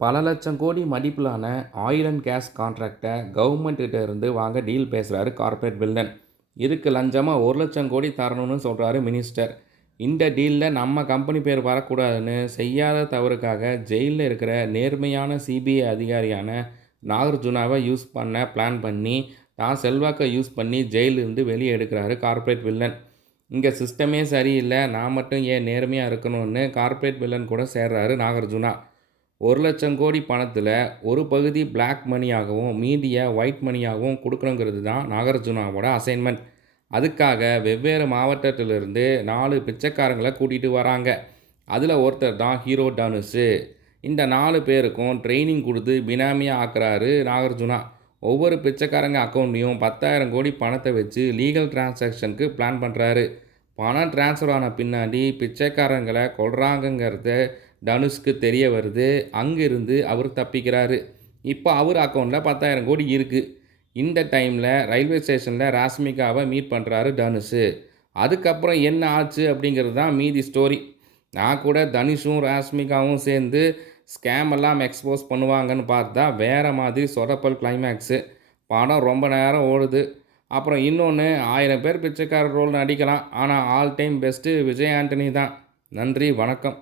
பல லட்சம் கோடி மதிப்பிலான ஆயில் அண்ட் கேஸ் கான்ட்ராக்டை கவர்மெண்ட் கிட்ட இருந்து வாங்க டீல் பேசுகிறாரு கார்ப்பரேட் வில்லன். இதுக்கு லஞ்சமாக 1,00,000 கோடி தரணும்னு சொல்கிறாரு மினிஸ்டர். இந்த டீலில் நம்ம கம்பெனி பேர் வரக்கூடாதுன்னு செய்யாத தவறுக்காக ஜெயிலில் இருக்கிற நேர்மையான சிபிஐ அதிகாரியான நாகார்ஜுனாவை யூஸ் பண்ண பிளான் பண்ணி தான் செல்வாக்கை யூஸ் பண்ணி ஜெயிலிருந்து வெளியே எடுக்கிறாரு கார்ப்பரேட் வில்லன். இங்கே சிஸ்டமே சரியில்லை, நான் மட்டும் ஏன் நேர்மையாக இருக்கணும்னு கார்ப்பரேட் வில்லன் கூட சேர்றாரு நாகார்ஜுனா. 1,00,000 கோடி பணத்தில் ஒரு பகுதி பிளாக் மணியாகவும் மீதியை ஒயிட் மணியாகவும் கொடுக்கணுங்கிறது தான் நாகார்ஜுனாவோட அசைன்மெண்ட். அதுக்காக வெவ்வேறு மாவட்டத்திலிருந்து 4 பிச்சைக்காரங்களை கூட்டிகிட்டு வராங்க. அதில் ஒருத்தர் தான் ஹீரோ தனுஷு. இந்த 4 பேருக்கும் ட்ரைனிங் கொடுத்து பினாமியாக ஆக்குறாரு நாகார்ஜுனா. ஒவ்வொரு பிச்சைக்காரங்க அக்கௌண்ட்லேயும் 10,000 கோடி பணத்தை வச்சு லீகல் டிரான்சாக்ஷனுக்கு பிளான் பண்ணுறாரு. பணம் டிரான்ஸ்ஃபர் ஆன பின்னாடி பிச்சைக்காரங்களை கொல்றாங்கங்கிறத தனுஷ்க்கு தெரிய வருது. அங்கிருந்து அவர் தப்பிக்கிறாரு. இப்போ அவர் அக்கௌண்ட்டில் 10,000 கோடி இருக்குது. இந்த டைமில் ரயில்வே ஸ்டேஷனில் ராஷ்மிகாவை மீட் பண்ணுறாரு தனுஷ். அதுக்கப்புறம் என்ன ஆச்சு அப்படிங்கிறது தான் மீதி ஸ்டோரி. நான் கூட தனுஷும் ராஷ்மிகாவும் சேர்ந்து ஸ்கேம் எல்லாம் எக்ஸ்போஸ் பண்ணுவாங்கன்னு பார்த்தா வேறு மாதிரி சொதப்பல் கிளைமேக்ஸு. படம் ரொம்ப நேரம் ஓடுது. அப்புறம் இன்னொன்று, 1000 பேர் பிச்சைக்காரர் ரோல் நடிக்கலாம், ஆனால் all time best Vijay Antony தான். நன்றி, வணக்கம்.